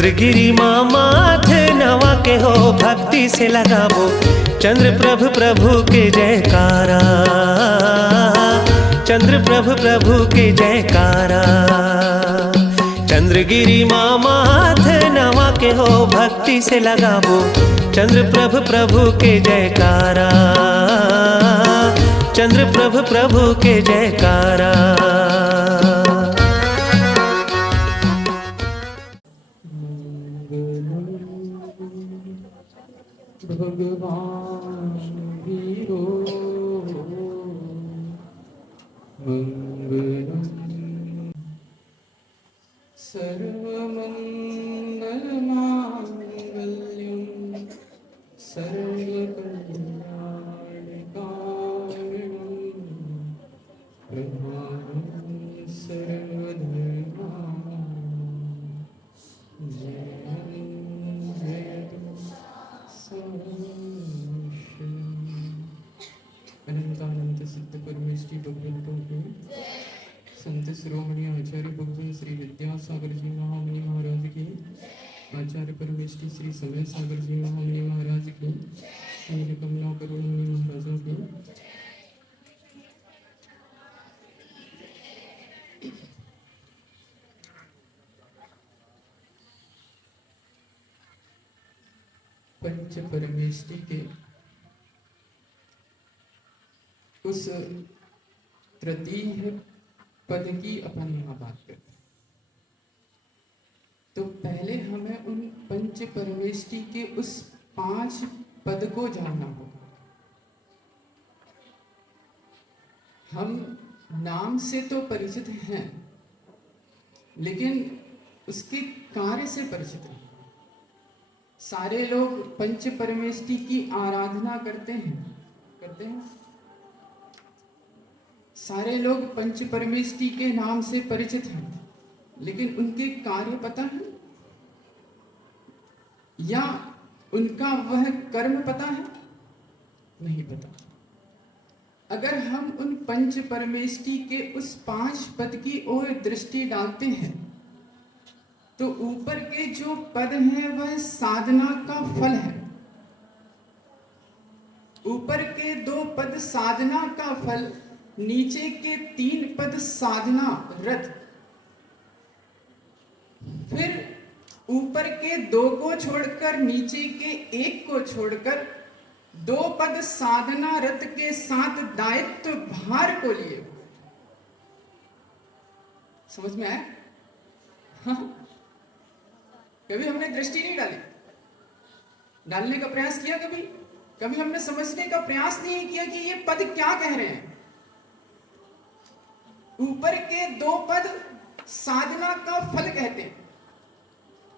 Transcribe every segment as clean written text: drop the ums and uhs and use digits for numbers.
चंद्रगिरी माँ माथे नवा के हो भक्ति से लगाबो चंद्र प्रभु प्रभु के जयकारा, चंद्र प्रभु प्रभु के जयकारा। चंद्रगिरी माँ माथे नवा के हो भक्ति से लगाबो चंद्र प्रभु प्रभु के जयकारा, चंद्र प्रभु प्रभु के जयकारा। भगवान वीरो मंगलम सर्वमंगलमांगल्यं सर्वकल्याणकारिणं प्रभावं सर्वधर्माणां जयं जयतु अनंतानंत सिद्ध परमेष्टि भगवंतों के संत शिरोमणि आचार्य भगवान श्री विद्यासागर जी महामुनि महाराज की, आचार्य परमेष्टि श्री समय सागर जी महामुनि महाराज की, अन्य कमला करुण मुनि महाराजों की, पंच परमेष्टि के उस तृतीय पद की अपन यहाँ बात करते हैं। तो पहले हमें उन पंच परमेष्टि के उस 5 पद को जानना होगा। हम नाम से तो परिचित हैं, लेकिन उसके कार्य से परिचित नहीं। सारे लोग पंच परमेष्टि की आराधना करते हैं। सारे लोग पंच परमेष्टि के नाम से परिचित हैं, लेकिन उनके कार्य पता है या उनका वह कर्म पता है? नहीं पता। अगर हम उन पंच परमेष्टि के उस 5 पद की ओर दृष्टि डालते हैं तो ऊपर के जो पद हैं वह साधना का फल है। ऊपर के 2 पद साधना का फल, नीचे के 3 पद साधना रत। फिर ऊपर के 2 को छोड़कर नीचे के 1 को छोड़कर 2 पद साधना रत के साथ दायित्व भार को लिए। समझ में आया? हाँ? कभी हमने दृष्टि नहीं डाली, डालने का प्रयास किया? कभी हमने समझने का प्रयास नहीं किया कि ये पद क्या कह रहे हैं। ऊपर के 2 पद साधना का फल कहते हैं,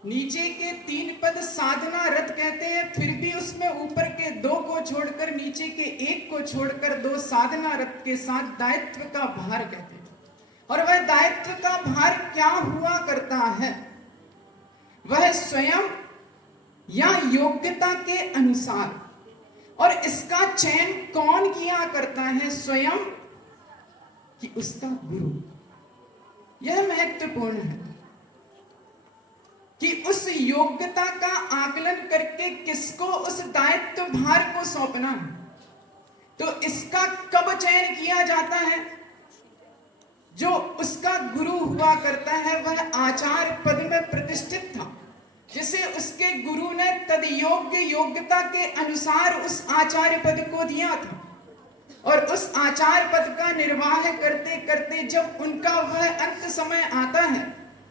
नीचे के 3 पद साधना रत कहते हैं। फिर भी उसमें ऊपर के 2 को छोड़कर नीचे के 1 को छोड़कर 2 साधना रत के साथ दायित्व का भार कहते हैं। और वह दायित्व का भार क्या हुआ करता है? वह स्वयं या योग्यता के अनुसार। और इसका चयन कौन किया करता है? स्वयं कि उसका गुरु। यह महत्वपूर्ण है कि उस योग्यता का आकलन करके किसको उस दायित्व भार को सौंपना है। तो इसका कब चयन किया जाता है? जो उसका गुरु हुआ करता है वह आचार्य पद में प्रतिष्ठित था, जिसे उसके गुरु ने तद योग्य योग्यता के अनुसार उस आचार्य पद को दिया था। और उस आचार्य पद का निर्वाह करते करते जब उनका वह अंत समय आता है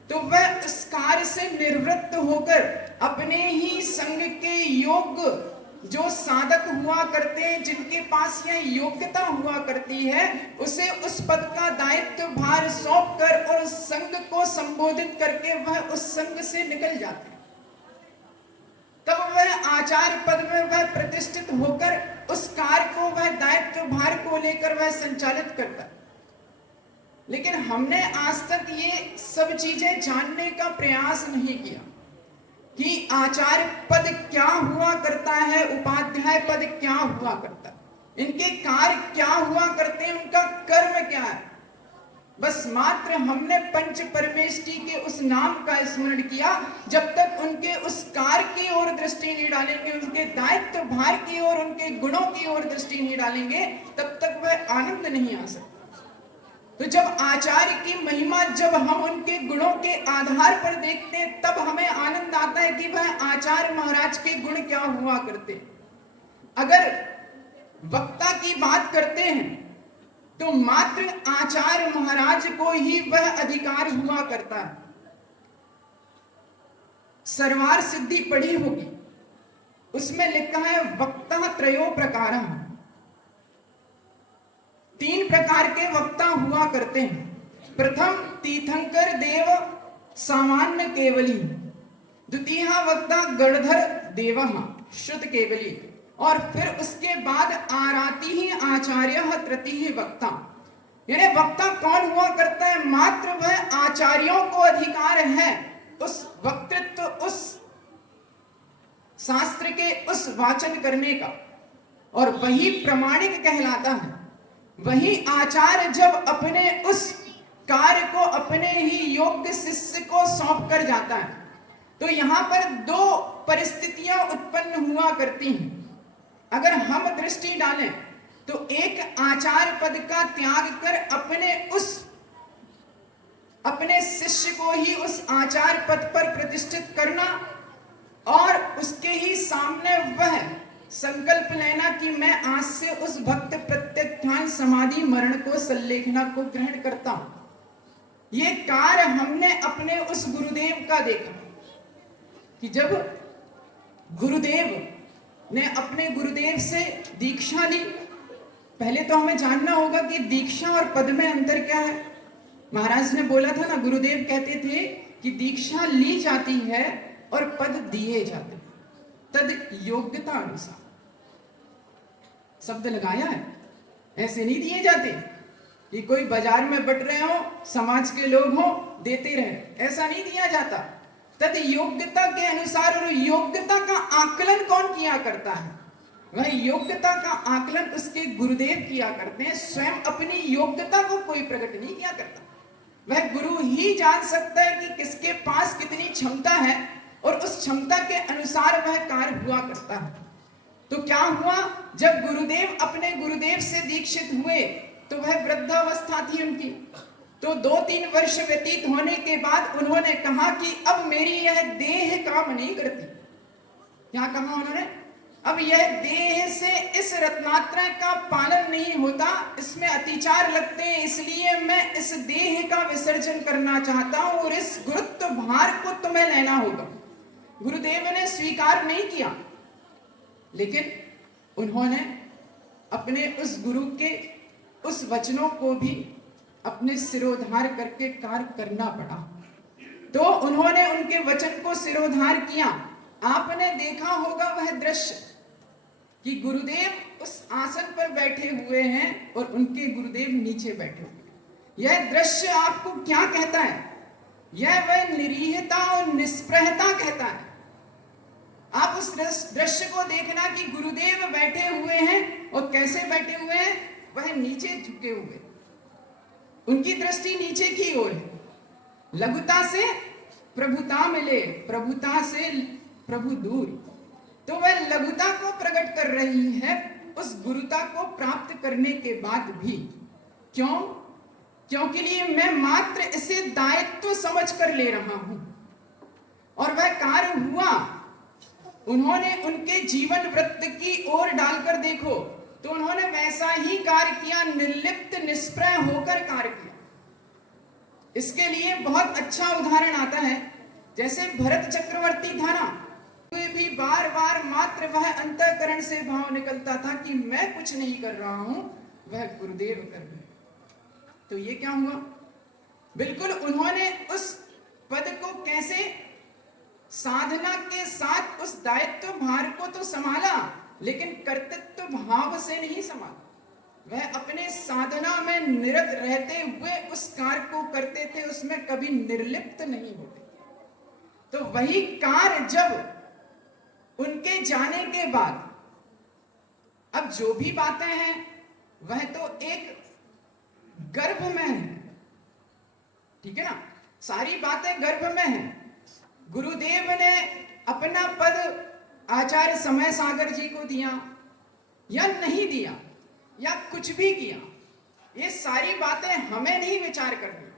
तो वह उस कार्य से निवृत्त होकर अपने ही संग के योग्य जो साधक हुआ करते हैं, जिनके पास यह योग्यता हुआ करती है, उसे उस पद का दायित्व भार सौंप कर और उस संग को संबोधित करके वह उस संग से निकल जाते हैं। तब वह आचार्य पद में वह प्रतिष्ठित होकर उस कार्य को, वह दायित्व भार को लेकर वह संचालित करता है। लेकिन हमने आज तक ये सब चीजें जानने का प्रयास नहीं किया कि आचार्य पद क्या हुआ करता है, उपाध्याय पद क्या हुआ करता है, इनके कार्य क्या हुआ करते हैं, उनका कर्म क्या है। बस मात्र हमने पंच परमेष्टि के उस नाम का स्मरण किया, जब तक उनके उस कार्य की ओर दृष्टि नहीं डालेंगे, उनके दायित्व भार की ओर, उनके गुणों की ओर दृष्टि नहीं डालेंगे, तब तक वह आनंद नहीं आ सकता। तो जब आचार्य की महिमा, जब हम उनके गुणों के आधार पर देखते हैं, तब हमें आनंद आता है कि वह आचार्य महाराज के गुण क्या हुआ करते। अगर वक्ता की बात करते हैं तो मात्र आचार्य महाराज को ही वह अधिकार हुआ करता है। सर्वार सिद्धि पढ़ी होगी, उसमें लिखा है वक्ता त्रयो प्रकार, 3 प्रकार के वक्ता हुआ करते हैं। प्रथम तीर्थंकर देव सामान्य केवली, द्वितीय वक्ता गणधर देव शुद्ध केवली, और फिर उसके बाद आराती ही आचार्य, तृतीय वक्ता। यानी वक्ता कौन हुआ करता है? मात्र वह आचार्यों को अधिकार है उस वक्तृत्व, उस शास्त्र के उस वाचन करने का, और वही प्रमाणिक कहलाता है। वही आचार्य जब अपने उस कार्य को अपने ही योग्य शिष्य को सौंप कर जाता है, तो यहां पर 2 परिस्थितियां उत्पन्न हुआ करती हैं। अगर हम दृष्टि डालें तो एक आचार्य पद का त्याग कर अपने शिष्य को ही उस आचार्य पद पर प्रतिष्ठित करना, और उसके ही सामने वह संकल्प लेना कि मैं आज से उस भक्त प्रत्याख्यान समाधि मरण को सल्लेखना को ग्रहण करता हूं। ये कार्य हमने अपने उस गुरुदेव का देखा कि जब गुरुदेव ने अपने गुरुदेव से दीक्षा ली, पहले तो हमें जानना होगा कि दीक्षा और पद में अंतर क्या है। महाराज ने बोला था ना, गुरुदेव कहते थे कि दीक्षा ली जाती है और पद दिए जाते हैं, तद योग्यता अनुसार। शब्द लगाया है, ऐसे नहीं दिए जाते कि कोई बाजार में बट रहे हो, समाज के लोग हो, देते रहे, ऐसा नहीं दिया जाता। तद योग्यता के अनुसार, और योग्यता का आकलन कौन किया करता है? वह योग्यता का आकलन उसके गुरुदेव किया करते हैं। स्वयं अपनी योग्यता को कोई प्रकट नहीं किया करता। वह गुरु ही जान सकता है कि किसके पास कितनी क्षमता है, और उस क्षमता के अनुसार वह कार्य हुआ करता है। तो क्या हुआ, जब गुरुदेव अपने गुरुदेव से दीक्षित हुए तो वह वृद्धावस्था थी उनकी। तो 2-3 वर्ष व्यतीत होने के बाद उन्होंने कहा कि अब मेरी यह देह काम नहीं करती। क्या कहा उन्होंने? अब यह देह से इस रत्नात्रय का पालन नहीं होता, इसमें अतिचार लगते हैं, इसलिए मैं इस देह का विसर्जन करना चाहता हूं, और इस गुरुत्व भार को तुम्हें लेना होगा। गुरुदेव ने स्वीकार नहीं किया, लेकिन उन्होंने अपने उस गुरु के उस वचनों को भी अपने सिरोधार करके कार्य करना पड़ा। तो उन्होंने उनके वचन को सिरोधार किया। आपने देखा होगा वह दृश्य कि गुरुदेव उस आसन पर बैठे हुए हैं और उनके गुरुदेव नीचे बैठे हुए। यह दृश्य आपको क्या कहता है? यह वह निरीहता और निष्प्रहता कहता है। आप उस दृश्य को देखना कि गुरुदेव बैठे हुए हैं, और कैसे बैठे हुए हैं? वह नीचे झुके हुए, उनकी दृष्टि नीचे की ओर है। लघुता से प्रभुता मिले, प्रभुता से प्रभु दूर। तो वह लघुता को प्रकट कर रही है उस गुरुता को प्राप्त करने के बाद भी। क्यों? क्योंकि लिए मैं मात्र इसे दायित्व समझ कर ले रहा हूं, और वह कार्य हुआ। उन्होंने उनके जीवन वृत्त की ओर डालकर देखो तो उन्होंने वैसा ही कार्य किया, निर्लिप्त निष्प्रय होकर कार्य किया। इसके लिए बहुत अच्छा उदाहरण आता है, जैसे भरत चक्रवर्ती था ना, कोई भी बार बार मात्र वह अंतःकरण से भाव निकलता था कि मैं कुछ नहीं कर रहा हूं, वह गुरुदेव कर रहे। तो ये क्या हुआ? बिल्कुल उन्होंने उस पद को कैसे साधना के साथ उस दायित्व भार को तो संभाला, लेकिन कर्तृत्व भाव से नहीं संभाला। वह अपने साधना में निरत रहते हुए उस कार्य को करते थे, उसमें कभी निर्लिप्त नहीं होते। तो वही कार्य जब उनके जाने के बाद, अब जो भी बातें हैं वह तो एक गर्भ में है, ठीक है ना, सारी बातें गर्भ में हैं। गुरुदेव ने अपना पद आचार्य समय सागर जी को दिया या नहीं दिया या कुछ भी किया, ये सारी बातें हमें नहीं विचार करनी।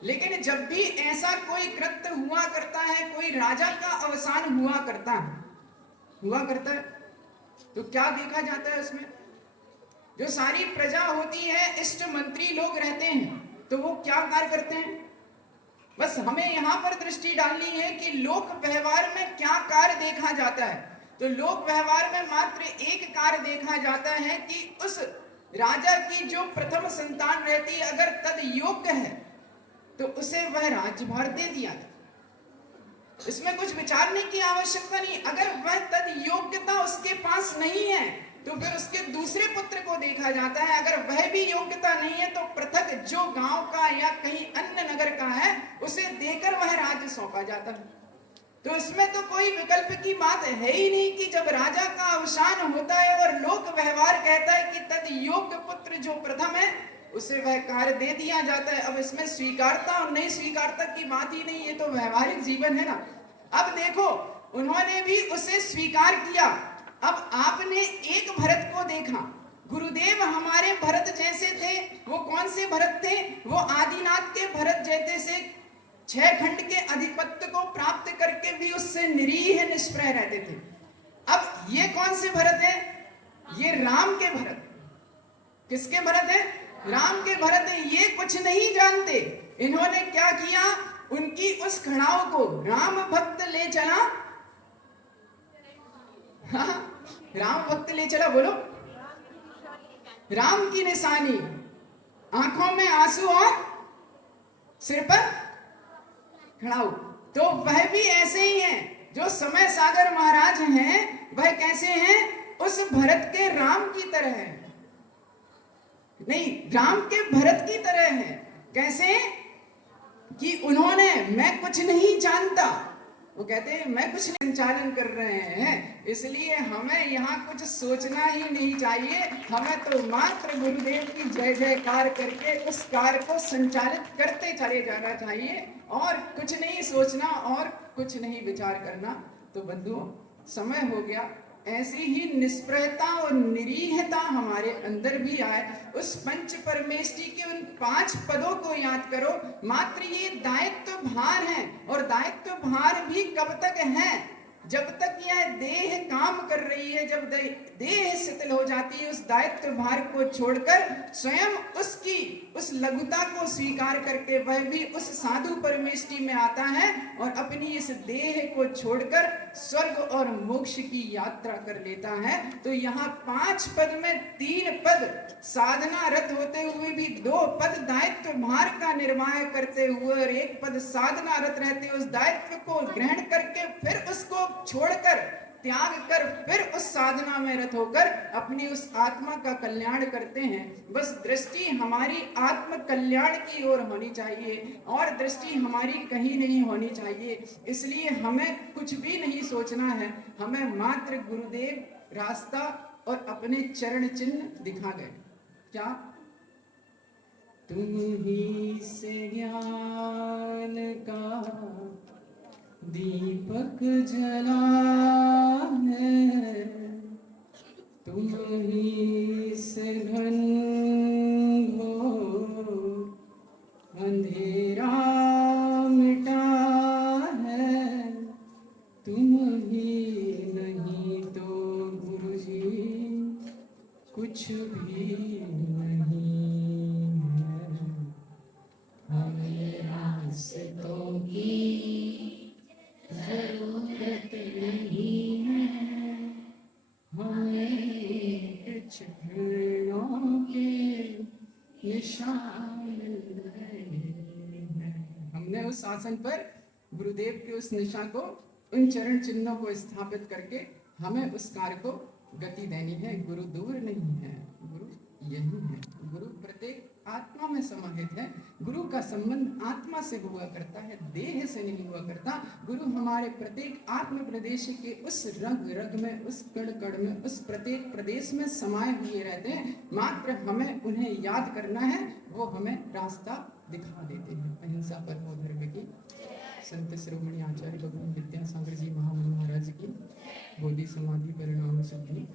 लेकिन जब भी ऐसा कोई कृत्य हुआ करता है, कोई राजा का अवसान हुआ करता है, तो क्या देखा जाता है उसमें? जो सारी प्रजा होती है, इष्ट मंत्री लोग रहते हैं, तो वो क्या कार्य करते हैं? बस हमें यहां पर दृष्टि डालनी है कि लोक व्यवहार में क्या कार्य देखा जाता है। तो लोक व्यवहार में मात्र एक कार्य देखा जाता है कि उस राजा की जो प्रथम संतान रहती है, अगर तद योग्य है तो उसे वह राज्यभार दे दिया जाए। इसमें कुछ विचारने की आवश्यकता नहीं। अगर वह तद योग्यता उसके पास नहीं है तो फिर उसके दूसरे पुत्र को देखा जाता है। अगर वह भी योग्यता नहीं है तो पृथक जो गांव का या कहीं अन्य नगर का है उसे देकर वह राज्य सौंपा जाता है। तो इसमें तो कोई विकल्प की बात है ही नहीं कि जब राजा का अवसान होता है और लोक व्यवहार कहता है कि तद योग्य पुत्र जो प्रथम है उसे वह कार्य दे दिया जाता है। अब इसमें स्वीकारता और नहीं स्वीकारता की बात ही नहीं, ये तो व्यवहारिक जीवन है ना। अब देखो, उन्होंने भी उसे स्वीकार किया। अब आपने एक भरत को देखा, गुरुदेव हमारे भरत जैसे थे। वो कौन से भरत थे? वो आदिनाथ के भरत जैसे से 6 खंड के अधिपत्य को प्राप्त करके भी उससे निरीह निष्प्रह रहते थे। अब ये कौन से भरत है? ये राम के भरत। किसके भरत है? राम के भरत है। ये कुछ नहीं जानते। इन्होंने क्या किया? उनकी उस खड़ाओं को राम भक्त ले चला। हाँ, राम भक्त ले चला, बोलो। राम की निशानी, आंखों में आंसू और सिर पर खड़ाऊ। तो वह भी ऐसे ही है। जो समय सागर महाराज हैं वह कैसे हैं? उस भरत के राम की तरह है, नहीं, राम के भरत की तरह है। कैसे? कि उन्होंने, मैं कुछ नहीं जानता, वो कहते हैं मैं कुछ संचालन कर रहे हैं, इसलिए हमें यहाँ कुछ सोचना ही नहीं चाहिए। हमें तो मात्र गुरुदेव की जय जयकार करके उस कार्य को संचालित करते चले जाना चाहिए और कुछ नहीं सोचना और कुछ नहीं विचार करना। तो बंधुओं, समय हो गया ऐसी ही निष्प्रहता और निरीहता हमारे अंदर भी आए। उस पंच परमेष्टि के उन 5 पदों को याद करो। मात्र ये दायित्व भार है, और दायित्व भार भी कब तक है? जब तक यह देह काम कर रही है। जब देह शिथिल हो जाती है, उस दायित्व भार को छोड़कर स्वयं उसकी उस लघुता को स्वीकार करके वह भी उस साधु परमेष्टि में आता है और अपनी इस देह को छोड़कर स्वर्ग और मोक्ष की यात्रा कर लेता है। तो यहाँ 5 पद में 3 पद साधना रत होते हुए भी 2 पद दायित्व भार का निर्वाह करते हुए और 1 पद साधना रत रहते उस दायित्व को ग्रहण करके फिर उसको छोड़कर त्याग कर फिर उस साधना में रत होकर अपनी उस आत्मा का कल्याण करते हैं। बस दृष्टि हमारी आत्म कल्याण की ओर होनी चाहिए और दृष्टि हमारी कहीं नहीं होनी चाहिए। इसलिए हमें कुछ भी नहीं सोचना है, हमें मात्र गुरुदेव रास्ता और अपने चरण चिन्ह दिखा गए। क्या? तुम ही से ज्ञान का दीपक जला है, तुम ही से घन घोर अंधेरा मिटा है, तुम ही नहीं तो गुरुजी कुछ भी नहीं है। हमें रास्तों की जरूरत नहीं है, हमें कुछ घृणों के निशान मिल रहे हैं। हमने उस आसन पर गुरुदेव के उस निशा को, उन चरण चिन्हों को स्थापित करके हमें उस कार्य को गति देनी है। गुरु दूर नहीं है, गुरु यही है। गुरु प्रत्येक आत्मा में समाहित है। गुरु का संबंध आत्मा से हुआ करता है, देह से नहीं हुआ करता। गुरु हमारे प्रत्येक आत्म प्रदेश के उस रग रग में, उस कण कण में, उस प्रत्येक प्रदेश में समाये हुए रहते हैं। मात्र हमें उन्हें याद करना है, वो हमें रास्ता दिखा देते हैं। अहिंसा परमो धर्म की, संत शिरोमणि आचार्य भगवान विद्यासागर जी महामुनि महाराज की, बोधि समाधि परिणाम सिद्धि।